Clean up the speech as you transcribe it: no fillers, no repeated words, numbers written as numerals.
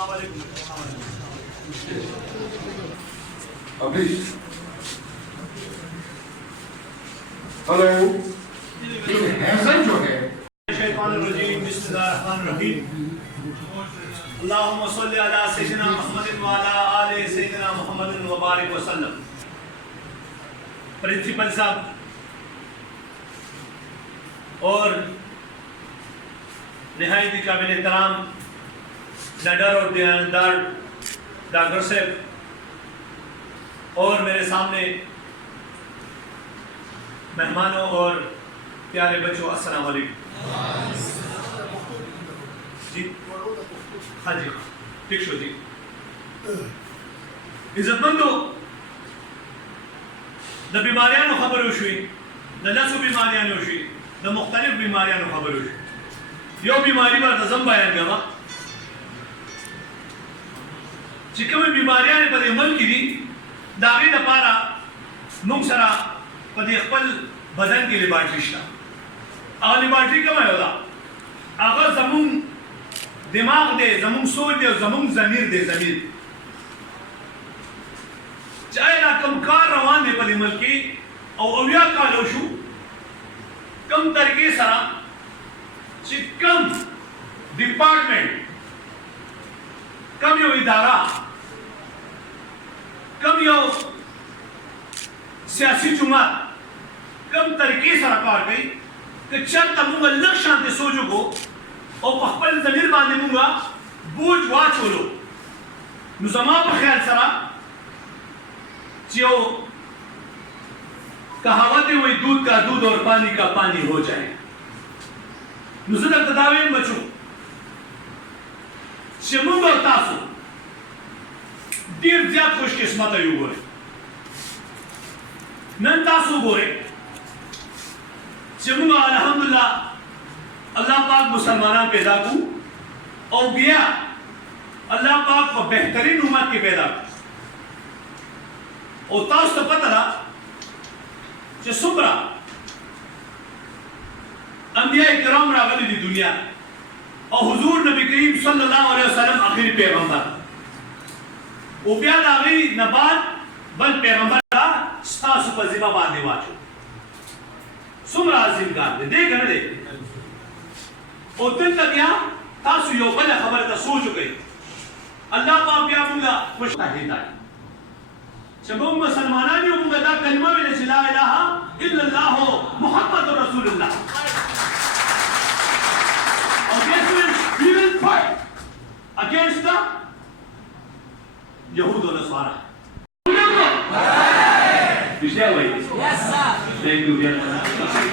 अभी hello Hesson जो है अल्लाहुम्मा सल्ली अला सय्यिदिना मुहम्मदिन व अला आलि सय्यिदिना मुहम्मदिन व बारिक वसल्लम। प्रिंसिपल साहब और निहायत ही काबिल एहतराम डर और दयानतदार डॉक्टर साहब और मेरे सामने मेहमानों और प्यारे बच्चों, अस्सलाम वालेकुम। जी हाँ जी ठीक शो जी। इज्जतमंदों, द बीमारियां खबर हुई, द नसु बीमारियां हुई, द मुख्तलिफ बीमारियां खबर हुई। यो बीमारी पर नजम बयान गवा चिकम बीमारियां ने पर अमल की दी दागी दपारा मुंगसरा पदे खपल बदन की लिबार्ट्री शा और लिबार्ट्री कम है अगर जमुन दिमाग दे, जमुन सोच दे, जमुन जमीर दे, जमीर चाहे ना कम कार रवान दे पदे अमल की और अविया का लोशु कम तरीके सरा कम डिपार्टमेंट, कम यो इदारा, कम यो सियासी जुमात, कम तरीके से कार गई कि चल तमुंगा लक्ष्य शांति सोचो को और पहपल जमीर बांधे मुंगा बोझ वा छोड़ो नुजमा पर ख्याल सरा जो कहावतें हुई दूध का दूध और पानी का पानी हो जाए नुजरत तदावीन बचो शमुंग और तासु दीर ज्यादा खुशकिस्मत है युगोरे नन तासु गोरे शमुंग अल्हम्दुलिल्लाह अल्लाह पाक मुसलमाना पैदा को और गया अल्लाह पाक को बेहतरीन उम्मत की पैदा और तासु तो पता था जो सुबरा अंबिया इकराम रागली दी दुनिया और हुजूर नबी करीम सल्लल्लाहु अलैहि वसल्लम आखिरी पैगंबर वो प्याद आ गई नबाद बल पैगंबर का स्तासु पर जिम्मा बांधे वाचो सुमरा अजीम का देख न दे और दिन तक यहाँ तासु यो बल खबर का सोच गई अल्लाह पाक या मुंगा खुश ताहिदा शबुम मुसलमाना ने मुंगा दा कलमा में ला इलाहा इल्लल्लाह मुहम्मदुर रसूलुल्लाह we will fight against the Yahud और नस्वारा। विषय वही। Yes sir. Thank you very much.